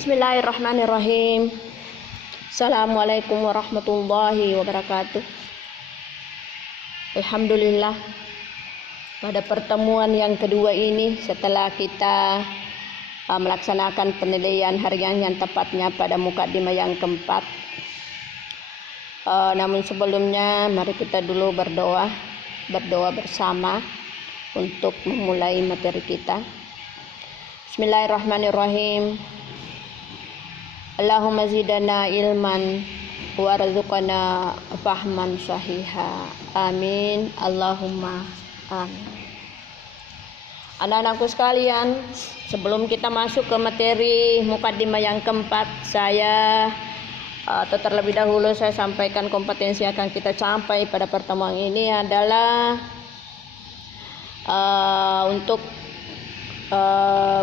Bismillahirrahmanirrahim. Assalamualaikum warahmatullahi wabarakatuh. Alhamdulillah, pada pertemuan yang kedua ini setelah kita melaksanakan penilaian harian yang tepatnya pada mukadimah yang keempat. Namun sebelumnya mari kita dulu berdoa bersama untuk memulai materi kita. Bismillahirrahmanirrahim. Allahumma zidana ilman warzuqna fahman sahiha. Amin. Allahumma amin. Anak-anakku sekalian, sebelum kita masuk ke materi mukadimah yang keempat, atau terlebih dahulu saya sampaikan kompetensi yang akan kita capai pada pertemuan ini adalah untuk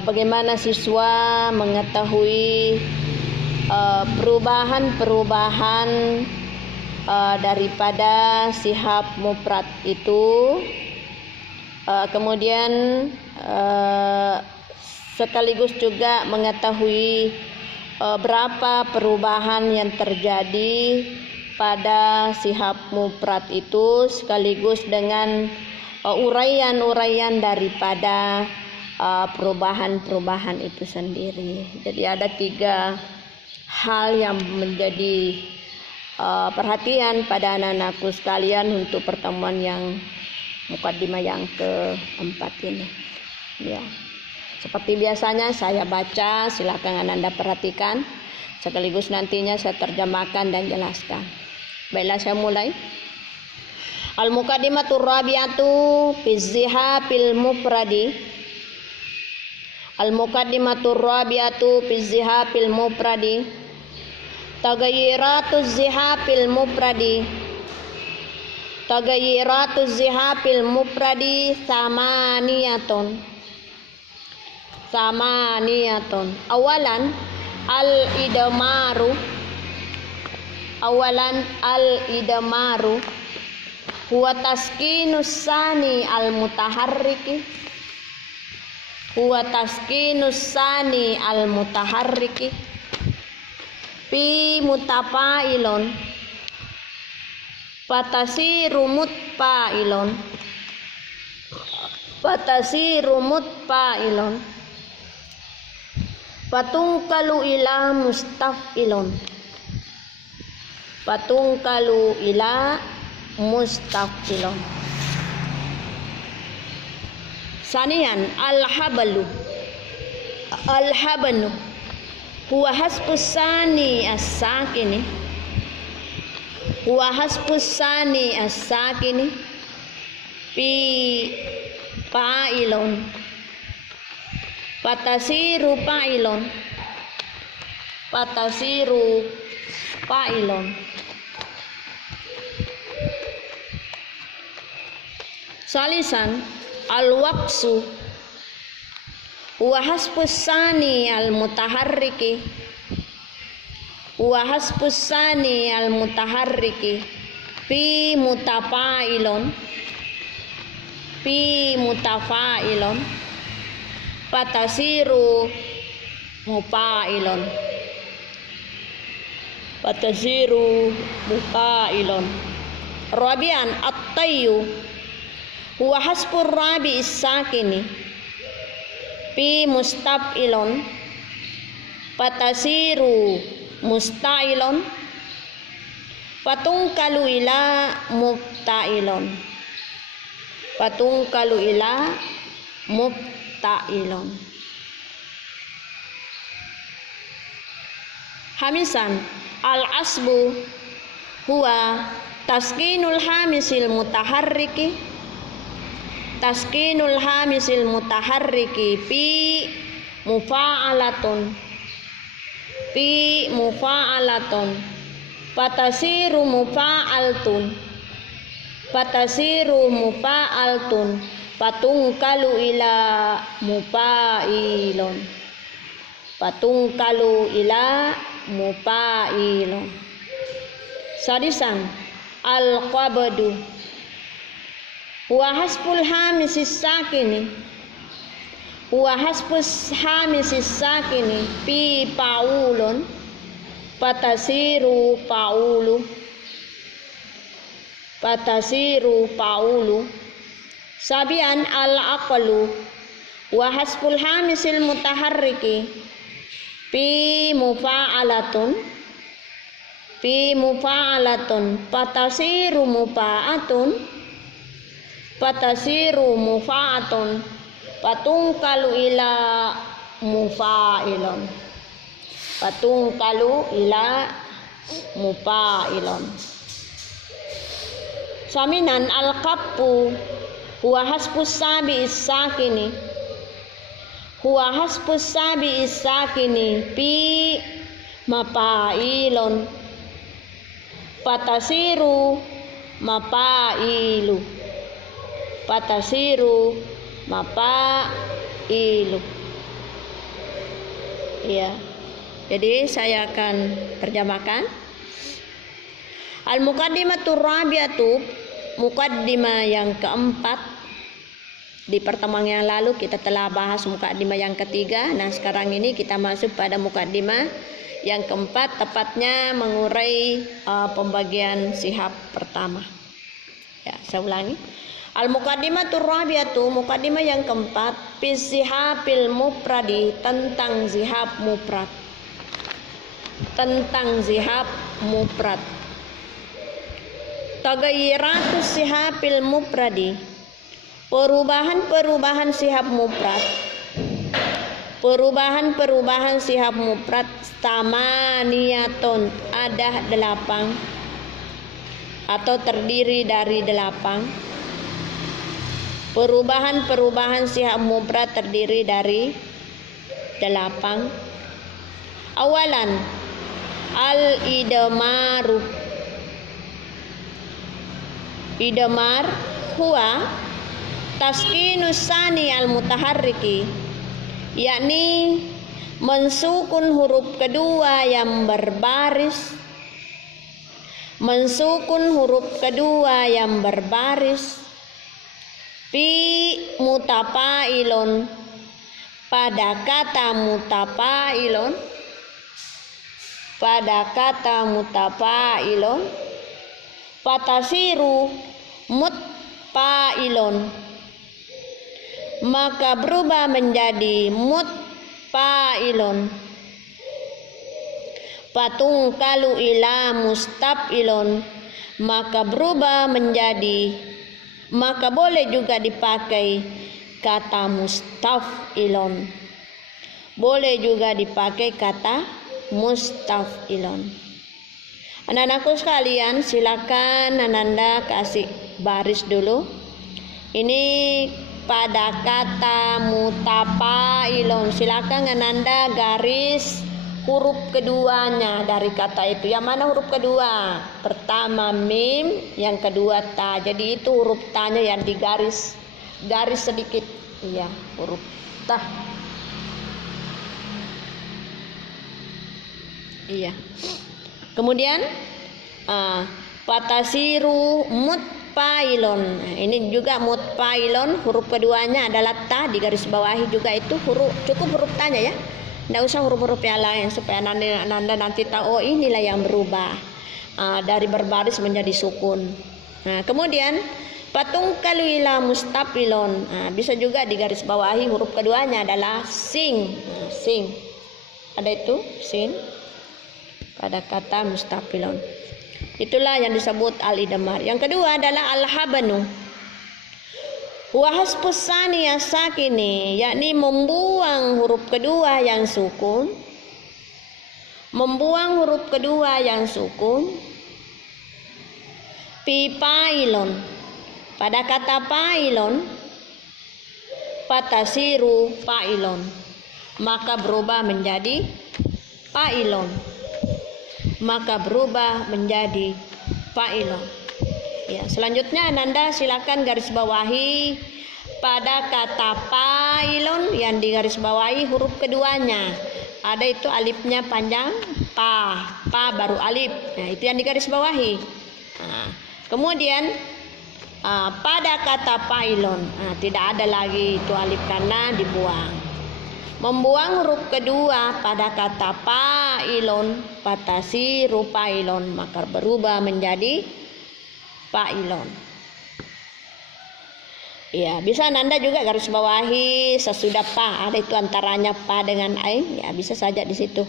bagaimana siswa mengetahui perubahan daripada sihab mufrad itu, kemudian sekaligus juga mengetahui berapa perubahan yang terjadi pada sihab mufrad itu, sekaligus dengan uraian-uraian daripada perubahan-perubahan itu sendiri. Jadi ada 3 hal yang menjadi perhatian pada anak-anakku sekalian untuk pertemuan yang mukadimah yang keempat ini. Ya, seperti biasanya saya baca, silakan Anda perhatikan, sekaligus nantinya saya terjemahkan dan jelaskan. Baiklah, saya mulai. Al-muqaddimatur rabi'atu fi zihabil mufradi. Al-muqaddimatur rabi'atu fi zihabil mufradi. Tagayyiratuz zihabil mufradi. Tagayyiratuz zihabil mufradi samaniyatun. Awalan al-idmaru huwa taskinus sani al-mutaharriki. Fi mutafa'ilun fatasiru mutfa'ilun fatungkalu ila mustaf'ilun. Sanian al-habanu huwa hasbus sani as-sakini fi fa'ilun fatasiru fa'ilun. Salisan al-waqsu huwa hasbus sani al-mutaharriki fi mutafa'ilun fatasiru mufa'ilun. Rabi'an at-tayyu huwa hasbur rabi'is sakini fi mustaf'ilun fatasiru musta'ilun fatungkalu ila mubta'ilun. Hamisan al-asbu huwa taskinul hamisil mutaharriki fi mufa'alatun fatasiru mufa'altun fatungkalu ila mufa'ilun. Sadisan al-qabdu huwa hasbul hamisis sakini Wa hasbus hamisis sakini pi paulun patasiru paulu sabian al aqlu wa hasbul hamisil mutaharriki pi mufa'alatun patasiru mufa'atun patungkalu ila mufa'ilon saminan al qappu huwa hasbus sabi sakini pi mapailon patasiru mapailu ya. Jadi saya akan terjemahkan. Al muqaddimatur rabi'atu, muqaddimah yang keempat. Di pertemuan yang lalu kita telah bahas muqaddimah yang ketiga. Nah, sekarang ini kita masuk pada muqaddimah yang keempat, tepatnya mengurai pembagian sihab pertama. Ya, saya ulangi. Al muqaddimatur rabi'atu, muqaddimah yang keempat, fi sihabil mufradi, tentang zihab mufrad. Tagayyiratus sihabil mufradi, perubahan sihab mufrad tamaniyatun, ada 8 atau terdiri dari 8. Perubahan sihab mufrad terdiri dari 8. Awalan al idmar huwa taskinus sani al mutaharriki, yakni mensukun huruf kedua yang berbaris, fi mutapailon, pada kata mutapailon, patasiru mutpailon, maka berubah menjadi mutpailon. Patungkalu ila mustafilon, maka boleh juga dipakai kata mustafilon. Anak-anakku sekalian, silakan Ananda kasih baris dulu. Ini pada kata mutapailon, silakan Ananda garis huruf keduanya dari kata itu. Yang mana huruf kedua? Pertama mim, yang kedua ta. Jadi itu huruf ta-nya yang digaris sedikit. Iya, huruf ta. Iya. Kemudian patasiru mutpailon. Ini juga mutpailon, huruf keduanya adalah ta, digaris bawahi juga itu cukup huruf ta-nya ya. Tidak usah huruf-huruf yang lain supaya Anda nanti tahu, oh inilah yang berubah dari berbaris menjadi sukun. Nah, kemudian patungkalu ila mustafilon, bisa juga digaris bawahi huruf keduanya adalah sing. Ada itu sin pada kata mustafilon. Itulah yang disebut al-idmar. Yang kedua adalah al-habanu. Wa hasbus sani sakini, yakni membuang huruf kedua yang sukun. Pi pailon, pada kata pailon, patasiru pailon, maka berubah menjadi pailon. Ya, selanjutnya Ananda silakan garis bawahi pada kata pailon yang digaris bawahi huruf keduanya. Ada itu alifnya panjang, pa baru alif. Nah, itu yang digaris bawahi. Nah, kemudian pada kata pailon, tidak ada lagi itu alif karena dibuang. Membuang huruf kedua pada kata pailon, patasiru pailon, maka berubah menjadi pailon. Ya, bisa Nanda juga garis bawahi sesudah pa, ada itu antaranya pa dengan ain, ya bisa saja di situ.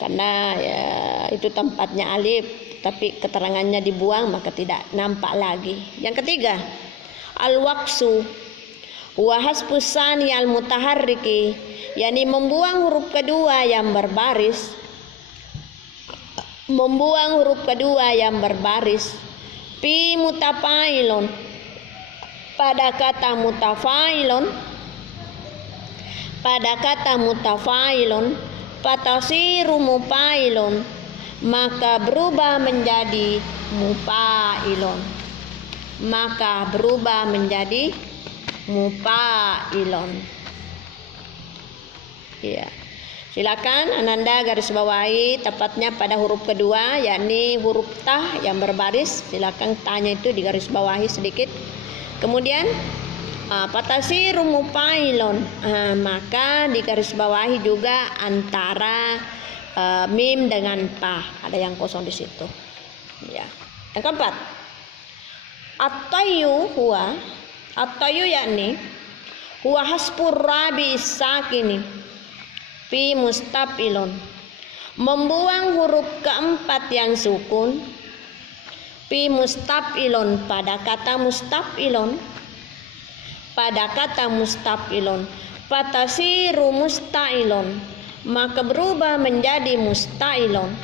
Karena ya itu tempatnya alif, tapi keterangannya dibuang maka tidak nampak lagi. Yang ketiga, al-waqsu wa hasfus tsani al-mutaharriki, yakni membuang huruf kedua yang berbaris. Membuang huruf kedua yang berbaris. Fi mutafailun, pada kata mutafailun, pada kata mutafailun, patasiru mufailun, maka berubah menjadi mufailun, maka berubah menjadi mufailun. Ya, silakan Ananda garis bawahi tepatnya pada huruf kedua, yakni huruf tah yang berbaris. Silakan tanya itu di garis bawahi sedikit. Kemudian patasiru mufailun, maka di garis bawahi juga antara mim dengan pa, ada yang kosong di situ. Ya. Yang keempat, at-tayyu huwa, at-tayyu yakni huwa hasfur rabi sakini fi mustafilun, membuang huruf keempat yang sukun fi mustafilun, pada kata mustafilun, pada kata mustafilun, patasiru mustailun, maka berubah menjadi mustailun,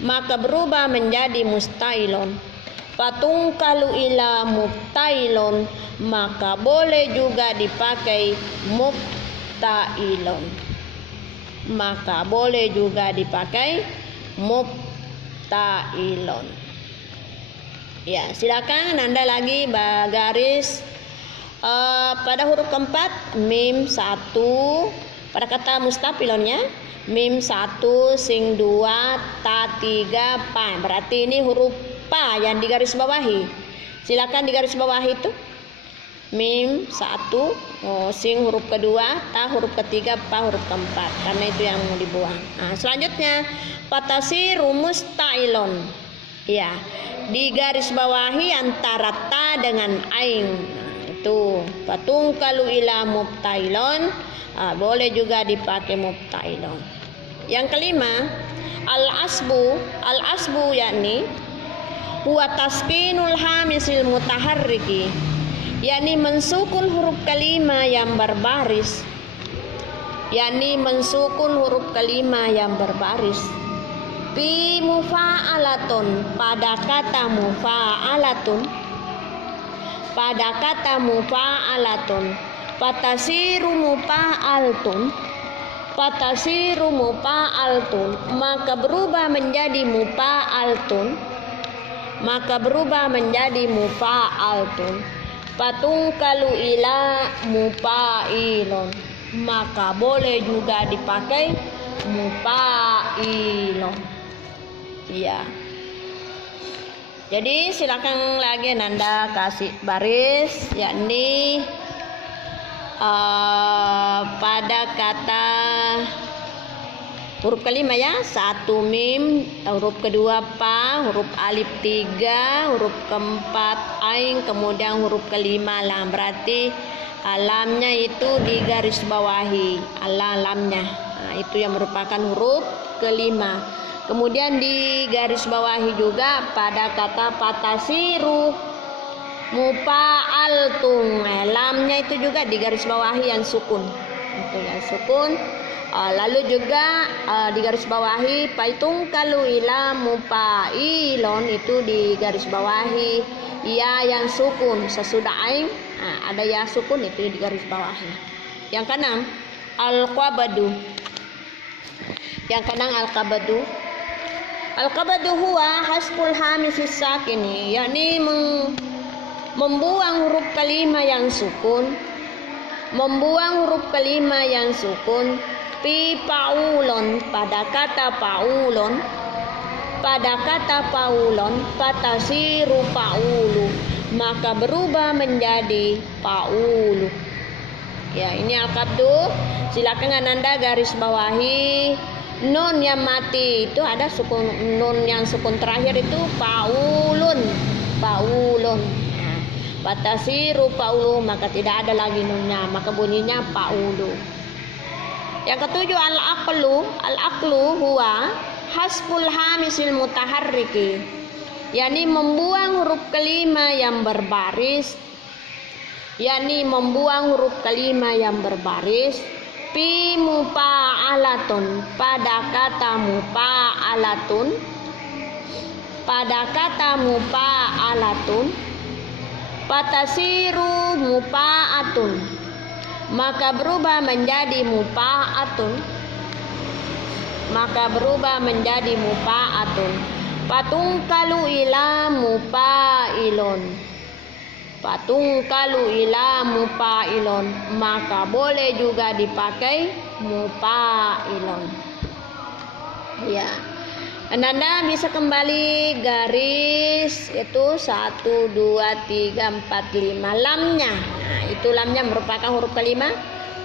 maka berubah menjadi mustailun. Patungkalu ila muftailun, maka boleh juga dipakai muftailun, maka boleh juga dipakai muftailun. Ya, silakan Anda lagi garis pada huruf keempat mim 1, pada kata mustafilonnya mim 1 sing 2 ta 3 pa, berarti ini huruf pa yang digaris bawahi. Silakan digaris bawahi itu mim 1 sing huruf kedua, ta huruf ketiga, pa huruf keempat, karena itu yang mau dibuang. Nah, selanjutnya patasiru mustailun, ya, digaris bawahi antara ta dengan ain. Itu patungkalu ila muftailun, boleh juga dipakai muftailun. Yang kelima, al-asbu, al-asbu yakni huwa taskinul hamisil mutaharriki, yakni mensukun huruf kelima yang berbaris, yakni mensukun huruf kelima yang berbaris. Fi mufa'alatun, pada kata mufa'alatun, pada kata mufa'alatun, patasiru mufa'altun, patasiru mufa'altun, maka berubah menjadi mufa'altun, maka berubah menjadi mufa'altun. Patungkalu ila mufailun, maka boleh juga dipakai mufailun. Ya. Jadi silakan lagi Nanda kasih baris, yakni pada kata huruf kelima ya, 1 mim, huruf kedua pa, huruf alif 3, huruf keempat ain, kemudian huruf kelima lam. Berarti lamnya itu di garis bawahi, lamnya. Nah, itu yang merupakan huruf kelima. Kemudian di garis bawahi juga pada kata patasiru mufa'altum, lamnya itu juga di garis bawahi yang sukun, itu yang sukun. Lalu juga di garis bawahi paitungkalu ila mufailun, itu di garis bawahi ya yang sukun sesudah ain, ada ya sukun, itu di garis bawahi. Yang keenam, al-qabadu. Yang keenam al-qabadu. Al-qabadu huwa hasful hamisis sakini, yakni membuang huruf kelima yang sukun, membuang huruf kelima yang sukun. Fi paulon, pada kata paulon, pada kata paulon, patasiru paulu, maka berubah menjadi paulu, Ya, ini al-qabdu. Silakan Ananda garis bawahi nun yang mati itu ada sukun, nun yang sukun terakhir itu paulun. Paulun. Nah, patasiru paulu, maka tidak ada lagi nunnya, maka bunyinya paulu. Yang ketujuh al-aqlu. Al-aqlu huwa hasbul hamisil mutaharriki, yakni membuang huruf kelima yang berbaris, yakni membuang huruf kelima yang berbaris fi mufa'alatun, pada kata mufa'alatun, pada kata mufa'alatun, patasiru mufa'atun, maka berubah menjadi mufa'atun, maka berubah menjadi mufa'atun. Patungkalu ila mufa'ilun, patungkalu ila mufa'ilun, maka boleh juga dipakai mufa'ilun. Ya, Ananda bisa kembali garis itu 1, 2, 3, 4, 5 lamnya. Nah, itu lamnya merupakan huruf kelima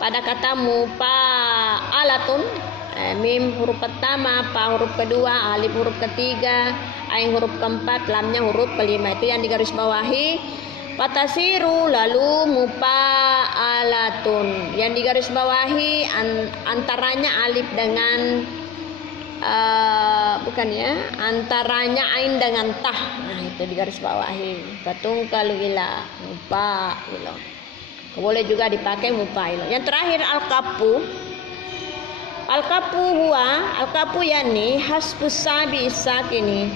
pada kata mufa'alatun. Mim huruf pertama, pa huruf kedua, alif huruf ketiga, ain huruf keempat, lamnya huruf kelima. Itu yang digaris bawahi. Patasiru lalu mufa'alatun. Yang digaris bawahi antaranya alif dengan bukan ya, antaranya ain dengan tah. Nah, itu digaris bawahi. Patungkalu ila mufa'ilun. Boleh juga dipakai mufa'ilun. Yang terakhir al-kafu. Al-kafu huwa, al-kafu yakni hasbus sabi sakini,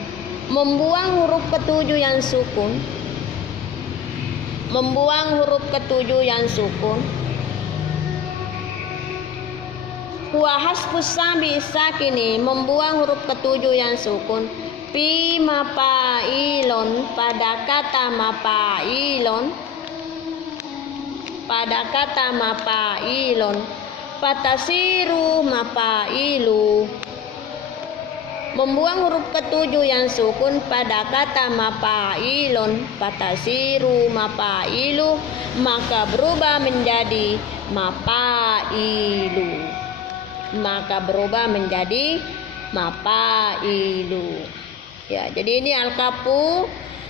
membuang huruf ketujuh yang sukun, membuang huruf ketujuh yang sukun. Huwa hasbus sabi sakini, membuang huruf ketujuh yang sukun fi mafa'ilun, pada kata mafa'ilun, pada kata mafa'ilun. Patasiru mafailu, membuang huruf ketujuh yang sukun pada kata mafailun, patasiru mafailu, maka berubah menjadi mafailu, maka berubah menjadi mafailu. Ya, jadi ini al-kafu,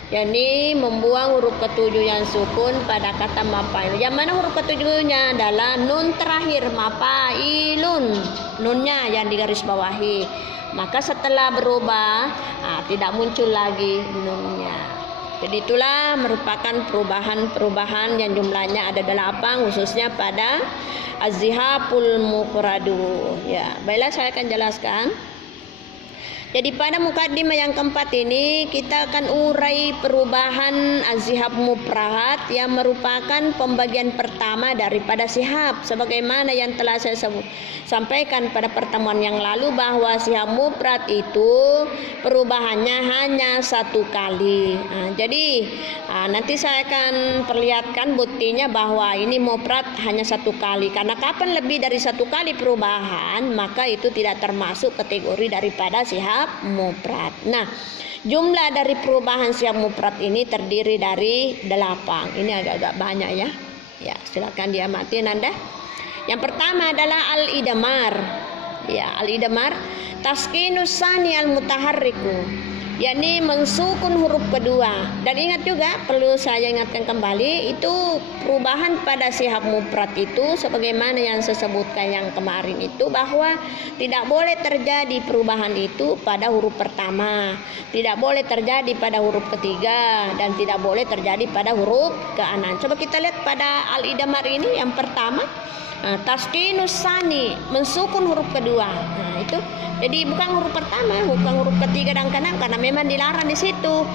yakni membuang huruf ketujuh yang sukun pada kata mafail. Yang mana huruf ketujuhnya adalah nun terakhir mafailun, nunnya yang digaris bawahi. Maka setelah berubah, tidak muncul lagi nunnya. Jadi itulah merupakan perubahan-perubahan yang jumlahnya ada 8, khususnya pada az-zihaful mufradu. Ya, baiklah saya akan jelaskan. Jadi pada mukaddimah yang keempat ini kita akan urai perubahan az-zihab mufrad yang merupakan pembagian pertama daripada sihab, sebagaimana yang telah saya sampaikan pada pertemuan yang lalu bahwa sihab mufrad itu perubahannya hanya 1 kali. Jadi nanti saya akan perlihatkan buktinya bahwa ini mufrad hanya 1 kali, karena kapan lebih dari 1 kali perubahan maka itu tidak termasuk kategori daripada sihab mufrad. Nah, jumlah dari perubahan sihab mufrad ini terdiri dari 8. Ini agak-agak banyak ya. Ya, silakan diamati Nanda. Yang pertama adalah al-idmar. Ya, al-idmar taskinus sani al-mutaharriku, yakni mensukun huruf kedua. Dan ingat juga, perlu saya ingatkan kembali, itu perubahan pada sihab mufrad itu sebagaimana yang saya sebutkan yang kemarin itu, bahwa tidak boleh terjadi perubahan itu pada huruf pertama, tidak boleh terjadi pada huruf ketiga, dan tidak boleh terjadi pada huruf keenam. Coba kita lihat pada al-idmar ini yang pertama, taskinus sani, mensukun huruf kedua. Nah, itu jadi bukan huruf pertama, bukan huruf ketiga dan keenam, karena memang dilarang di situ.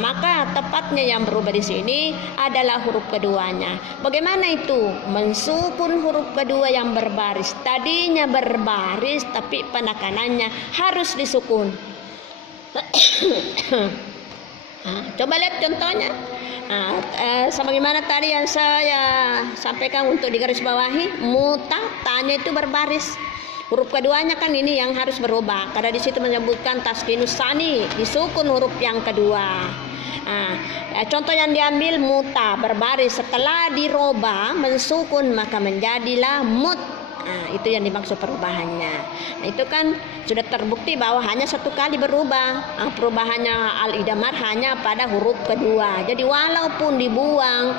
Maka tepatnya yang berubah di sini adalah huruf keduanya. Bagaimana itu? Mensukun huruf kedua yang berbaris. Tadinya berbaris tapi penekanannya harus disukun. Coba lihat contohnya. Sebagaimana tadi yang saya sampaikan untuk digaris bawahi, muta, tanya itu berbaris. Huruf keduanya kan ini yang harus berubah, karena di situ menyebutkan taskinus sani, disukun huruf yang kedua. Contoh yang diambil muta, berbaris, setelah dirobah mensukun maka menjadilah mut. Itu yang dimaksud perubahannya. Itu kan sudah terbukti bahwa hanya satu kali berubah. Perubahannya al-idmar hanya pada huruf kedua. Jadi walaupun dibuang,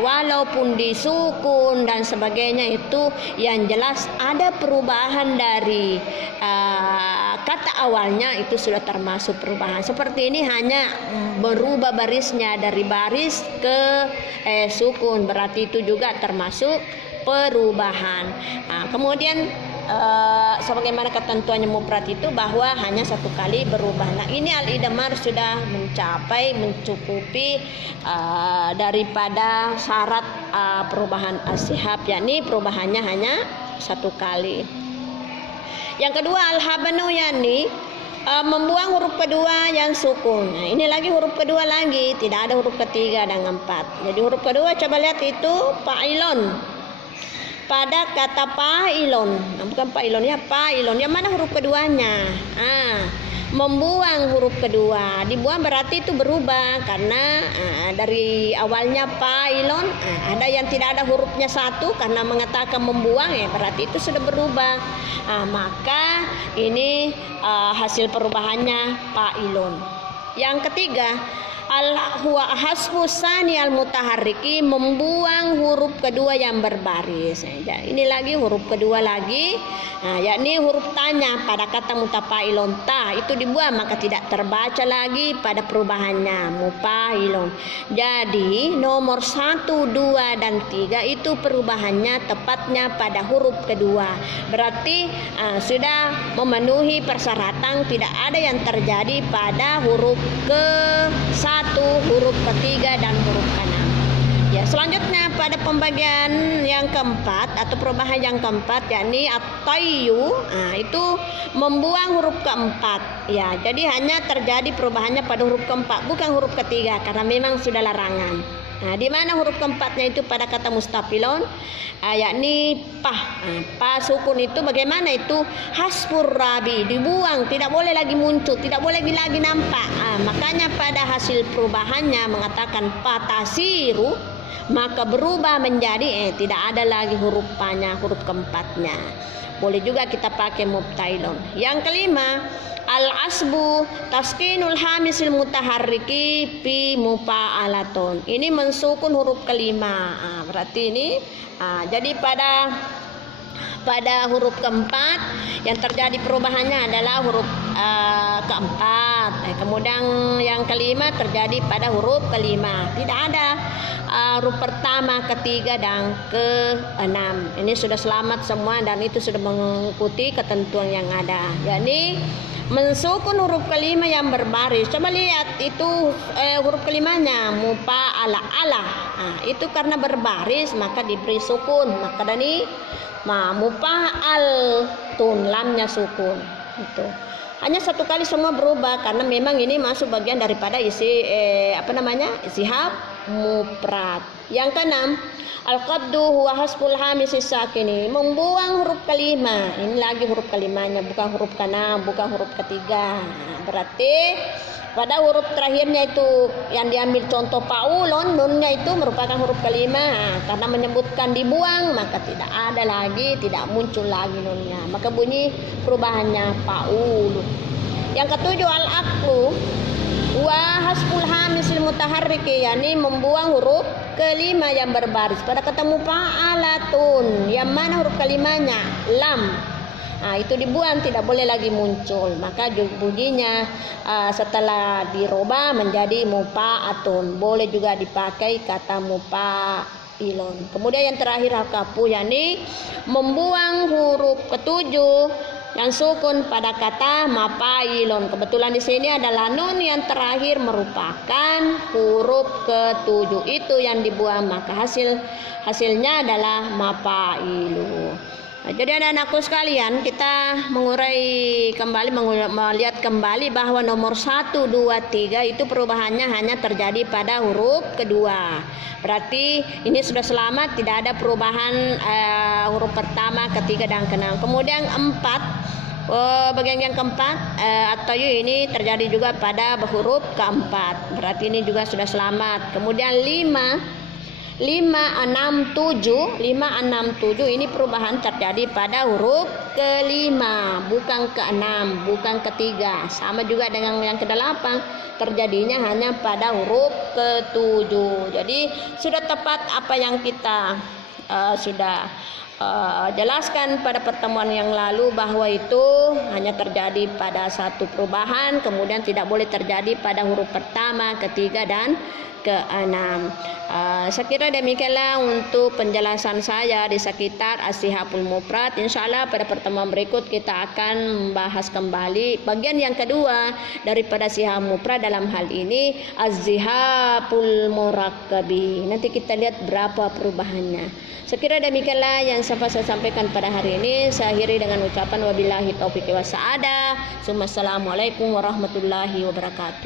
walaupun disukun dan sebagainya, itu yang jelas ada perubahan dari kata awalnya, itu sudah termasuk perubahan. Seperti ini hanya berubah barisnya dari baris ke sukun, berarti itu juga termasuk perubahan. Kemudian sebagaimana ketentuannya mufrad itu bahwa hanya satu kali berubah. Ini al-idmar sudah mencukupi daripada syarat perubahan as-sihab, yakni perubahannya hanya satu kali. Yang kedua al-habnu, yakni membuang huruf kedua yang sukun. Ini lagi huruf kedua lagi, tidak ada huruf ketiga dan keempat. Jadi huruf kedua coba lihat itu fa'ilun. Pada kata fa'ilun, bukan fa'ilun ya, fa'ilun. Yang mana huruf keduanya? Membuang huruf kedua. Dibuang berarti itu berubah, karena dari awalnya fa'ilun, ada yang tidak ada hurufnya satu, karena mengatakan membuang ya berarti itu sudah berubah. Maka ini hasil perubahannya fa'ilun. Yang ketiga, huwa hasfu sani al mutaharriki, membuang huruf kedua yang berbaris. Ini lagi huruf kedua lagi, yakni huruf tanya pada kata mutafailun ta, itu dibuang maka tidak terbaca lagi pada perubahannya mufailun. Jadi nomor 1, 2 dan 3 itu perubahannya tepatnya pada huruf kedua. Berarti sudah memenuhi persyaratan, tidak ada yang terjadi pada huruf ke-1, huruf ketiga dan huruf keenam. Ya, selanjutnya pada pembagian yang keempat atau perubahan yang keempat, yakni at-tayyu, itu membuang huruf keempat. Ya, jadi hanya terjadi perubahannya pada huruf keempat, bukan huruf ketiga, karena memang sudah larangan. Di mana huruf keempatnya itu pada kata mustafilun, yakni pa sukun itu bagaimana itu hasfur rabi, dibuang, tidak boleh lagi muncul, tidak boleh lagi nampak. Makanya pada hasil perubahannya mengatakan patasiru, maka berubah menjadi tidak ada lagi huruf pa-nya, huruf keempatnya. Boleh juga kita pakai mubtailun. Yang kelima, al-asbu taskinul hamisil mutaharriki fi mufa'alatun. Ini mensukun huruf kelima. Berarti ini jadi pada huruf keempat yang terjadi perubahannya adalah huruf keempat. Kemudian yang kelima terjadi pada huruf kelima. Tidak ada huruf pertama, ketiga dan keenam. Ini sudah selamat semua dan itu sudah mengikuti ketentuan yang ada. Yakni mensukun huruf kelima yang berbaris. Coba lihat itu huruf kelimanya mufa ala. Itu karena berbaris maka diberi sukun. Maka dari mufa'al tun, lamnya sukun. Itu hanya satu kali semua berubah karena memang ini masuk bagian daripada isi ishab mufrad. Yang keenam, al-qabdu huwa hasful hamisis sakini, membuang huruf kelima. Ini lagi huruf kelimanya, bukan huruf keenam, bukan huruf ketiga. Berarti pada huruf terakhirnya itu yang diambil contoh paulon, nunnya itu merupakan huruf kelima. Karena menyebutkan dibuang, maka tidak ada lagi, tidak muncul lagi nunnya. Maka bunyi perubahannya paulun. Yang ketujuh, al-aqlu wa hasful hamisil mutaharriki, yakni membuang huruf kelima yang berbaris pada kata mufa'alatun. Yang mana huruf kelimanya? Lam. Itu dibuang, tidak boleh lagi muncul. Maka bunyinya setelah dirubah menjadi mufa'atun. Boleh juga dipakai kata mufa'ilun. Kemudian yang terakhir al-kafu, yakni membuang huruf ketujuh yang sukun pada kata mafailun. Kebetulan di sini adalah nun yang terakhir merupakan huruf ketujuh, itu yang dibuang, maka hasilnya adalah mafailu. Jadi anak-anakku sekalian, kita mengurai kembali, melihat kembali bahwa nomor 1, 2, 3 itu perubahannya hanya terjadi pada huruf kedua. Berarti ini sudah selamat, tidak ada perubahan huruf pertama, ketiga dan keenam. Kemudian 4 Bagian yang keempat atau ini terjadi juga pada huruf keempat. Berarti ini juga sudah selamat. Kemudian 5, 6, 7 ini perubahan terjadi pada huruf kelima, bukan keenam, bukan ketiga. Sama juga dengan yang ke-8, terjadinya hanya pada huruf ke-7. Jadi sudah tepat apa yang kita sudah jelaskan pada pertemuan yang lalu, bahwa itu hanya terjadi pada satu perubahan, kemudian tidak boleh terjadi pada huruf pertama, ketiga, dan ke-6. Saya kira demikianlah untuk penjelasan saya di sekitar As-Sihahul Mufrad. Insyaallah pada pertemuan berikut kita akan membahas kembali bagian yang kedua daripada Sihah Mufrad, dalam hal ini Az-Zihaful Murakkabi. Nanti kita lihat berapa perubahannya. Saya kira demikianlah yang sempat saya sampaikan pada hari ini. Saya akhiri dengan ucapan wabillahi taufiq wa sa'adah. Assalamualaikum warahmatullahi wabarakatuh.